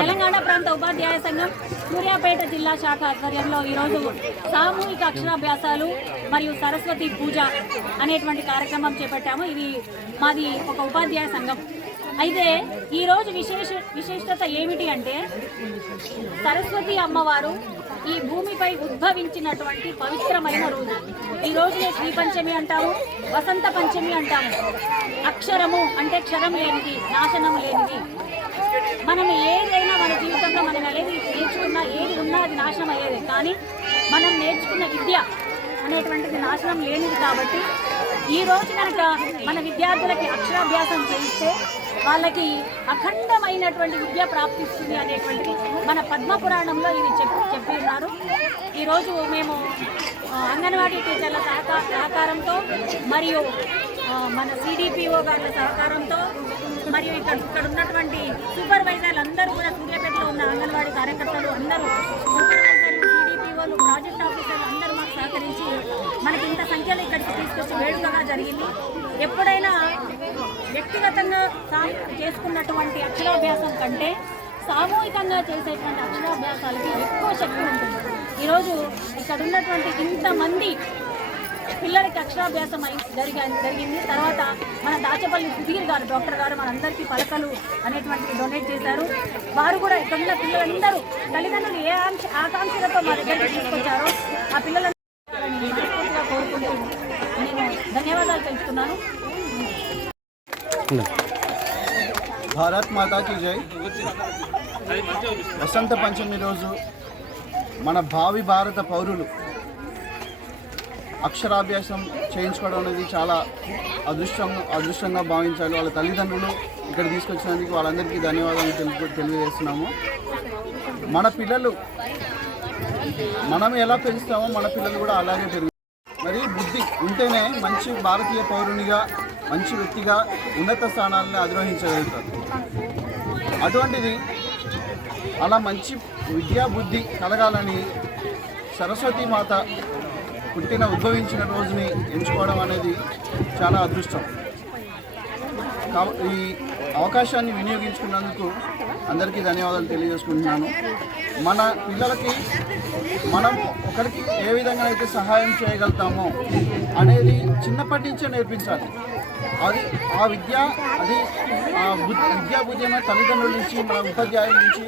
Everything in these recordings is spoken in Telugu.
తెలంగాణ ప్రాంత ఉపాధ్యాయ సంఘం సూర్యాపేట జిల్లా శాఖ ఆధ్వర్యంలో ఈరోజు సామూహిక అక్షరాభ్యాసాలు మరియు సరస్వతి పూజ అనేటువంటి కార్యక్రమం చేపట్టాము. ఇది మాది ఒక ఉపాధ్యాయ సంఘం. అయితే ఈరోజు విశేష విశేషత ఏమిటి అంటే సరస్వతి అమ్మవారు ఈ భూమిపై ఉద్భవించినటువంటి పవిత్రమైన రోజు. ఈ రోజునే శ్రీ పంచమి అంటాము వసంత పంచమి అంటాము. అక్షరము అంటే క్షరం లేనిది నాశనం లేనిది మనం ఏదైనా మన జీవితంలో మనం ఏది నేర్చుకున్నా ఏది ఉన్నా అది నాశనం అయ్యేది. కానీ మనం నేర్చుకున్న విద్య అనేటువంటిది నాశనం లేనిది కాబట్టి ఈ రోజు కనుక మన విద్యార్థులకి అక్షరాభ్యాసం చేయిస్తే వాళ్ళకి అఖండమైనటువంటి విద్య ప్రాప్తిస్తుంది అనేటువంటిది మన పద్మ పురాణంలో ఇది చెప్పి చెప్పి ఉన్నారు ఈరోజు మేము అంగన్వాడీ టీచర్ల సహకారంతో మరియు మన సిడిపిఓ గారి సహకారంతో మరియు ఇక్కడ ఇక్కడ ఉన్నటువంటి సూపర్వైజర్లు అందరూ కూడా సూర్యాపేటలో ఉన్న అంగన్వాడీ కార్యకర్తలు అందరూ జరిగింది. ఎప్పుడైనా వ్యక్తిగతంగా సా- చేసుకున్నటువంటి అక్షరాభ్యాసం కంటే సామూహికంగా చేసేటువంటి అక్షరాభ్యాసాలకి ఎక్కువ శక్తి ఉంటుంది. ఈరోజు ఇక్కడ ఉన్నటువంటి ఇంతమంది పిల్లలకి అక్షరాభ్యాసం జరిగింది జరిగింది. తర్వాత మన దాచపల్లి సుధీర్ గారు డాక్టర్ గారు మనందరికీ పలకలు అనేటువంటివి డొనేట్ చేశారు. వారు కూడా ఇక్కడ ఉన్న పిల్లలందరూ తల్లిదండ్రులు ఏ ఆంక్ష ఆకాంక్షలతో మా దగ్గరికి తీసుకొచ్చారో ఆ పిల్లలందరూ ధన్యవాదాలు తెలుపుతున్నాను భారత్ మాతాకి జై. వసంత పంచమి రోజు మన భావి భారత పౌరులు అక్షరాభ్యాసం చేయించుకోవడం అనేది చాలా అదృష్టం అదృష్టంగా భావించాలి. వాళ్ళ తల్లిదండ్రులు ఇక్కడ తీసుకొచ్చినందుకు వాళ్ళందరికీ ధన్యవాదాలు తెలుపు తెలియజేస్తున్నాము. మన పిల్లలు మనం ఎలా పెంచుతామో మన పిల్లలు కూడా అలాగే పెరుగు మరి బుద్ధి ఉంటేనే మంచి భారతీయ పౌరునిగా మంచి వ్యక్తిగా ఉన్నత స్థానాలను అధిరోహించగలుగుతారు. అటువంటిది అలా మంచి విద్యా బుద్ధి కలగాలని సరస్వతి మాత పుట్టిన ఉద్భవించిన రోజుని ఎంచుకోవడం అనేది చాలా అదృష్టం. ఈ అవకాశాన్ని వినియోగించుకున్నందుకు అందరికీ ధన్యవాదాలు తెలియజేసుకుంటున్నాను. మన పిల్లలకి మనం ఒకరికి ఏ విధంగా అయితే సహాయం చేయగలుగుతామో అనేది చిన్నప్పటి నుంచే నేర్పించాలి. అది ఆ విద్య అది ఆ విద్యా బుద్ధి అనే తల్లిదండ్రుల నుంచి మన ఉపాధ్యాయుల నుంచి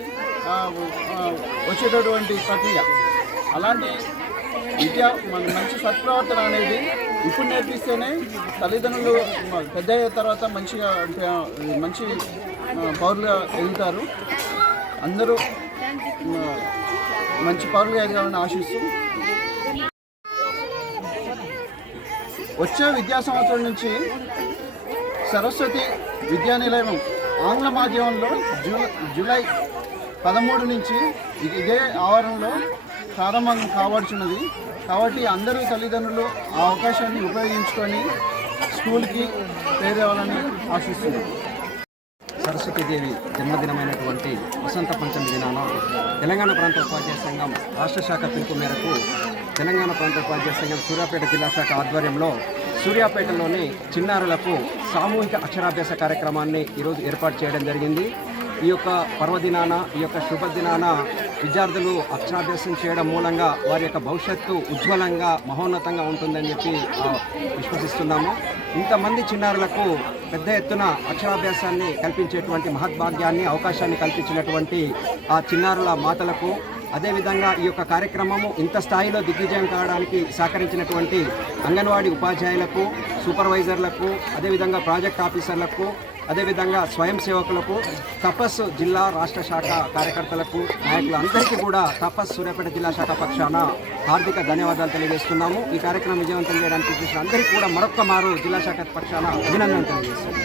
వచ్చేటటువంటి ప్రక్రియ. అలాంటి విద్య మన మంచి సత్ప్రవర్తన అనేది ఇప్పుడు నేర్పిస్తేనే తల్లిదండ్రులు పెద్ద అయిన తర్వాత మంచిగా మంచి పౌరులుగా ఎదుగుతారు. అందరూ మంచి పౌరులుగా ఎదగాలని ఆశిస్తూ వచ్చే విద్యా సంవత్సరం నుంచి సరస్వతి విద్యానిలయం ఆంగ్ల మాధ్యమంలో జూలై జూలై పదమూడు నుంచి ఇదే ఆవరణలో ప్రారంభం కావాల్సినది. కాబట్టి అందరూ తల్లిదండ్రులు ఆ అవకాశాన్ని ఉపయోగించుకొని స్కూల్కి చేరేవాలని ఆశిస్తున్నాను సరస్వతీదేవి జన్మదినమైనటువంటి వసంత పంచమి దినాన తెలంగాణ ప్రాంత ఉపాధ్యాయ సంఘం రాష్ట్ర శాఖ పిలుపు మేరకు తెలంగాణ ప్రాంత ఉపాధ్యాయ సంఘం సూర్యాపేట జిల్లా శాఖ ఆధ్వర్యంలో సూర్యాపేటలోని చిన్నారులకు సామూహిక అక్షరాభ్యాస కార్యక్రమాన్ని ఈరోజు ఏర్పాటు చేయడం జరిగింది. ఈ యొక్క పర్వదినాన ఈ యొక్క శుభదినాన విద్యార్థులు అక్షరాభ్యాసం చేయడం మూలంగా వారి యొక్క భవిష్యత్తు ఉజ్వలంగా మహోన్నతంగా ఉంటుందని చెప్పి విశ్వసిస్తున్నాము. ఇంతమంది చిన్నారులకు పెద్ద ఎత్తున అక్షరాభ్యాసాన్ని కల్పించేటువంటి మహద్భాగ్యాన్ని అవకాశాన్ని కల్పించినటువంటి ఆ చిన్నారుల మాతలకు అదేవిధంగా ఈ యొక్క కార్యక్రమము ఇంత స్థాయిలో దిగ్విజయం కావడానికి సహకరించినటువంటి అంగన్వాడీ ఉపాధ్యాయులకు సూపర్వైజర్లకు అదేవిధంగా ప్రాజెక్ట్ ఆఫీసర్లకు అదేవిధంగా స్వయం సేవకులకు తపస్సు జిల్లా రాష్ట్ర శాఖ కార్యకర్తలకు నాయకులు అందరికీ కూడా తపస్సు సూర్యాపేట జిల్లా శాఖ పక్షాన హార్దిక ధన్యవాదాలు తెలియజేస్తున్నాము. ఈ కార్యక్రమం విజయవంతం చేయడానికి చూసిన అందరికీ కూడా మరొక్క మారు జిల్లా శాఖ పక్షాన అభినందనలు తెలియజేస్తున్నాము.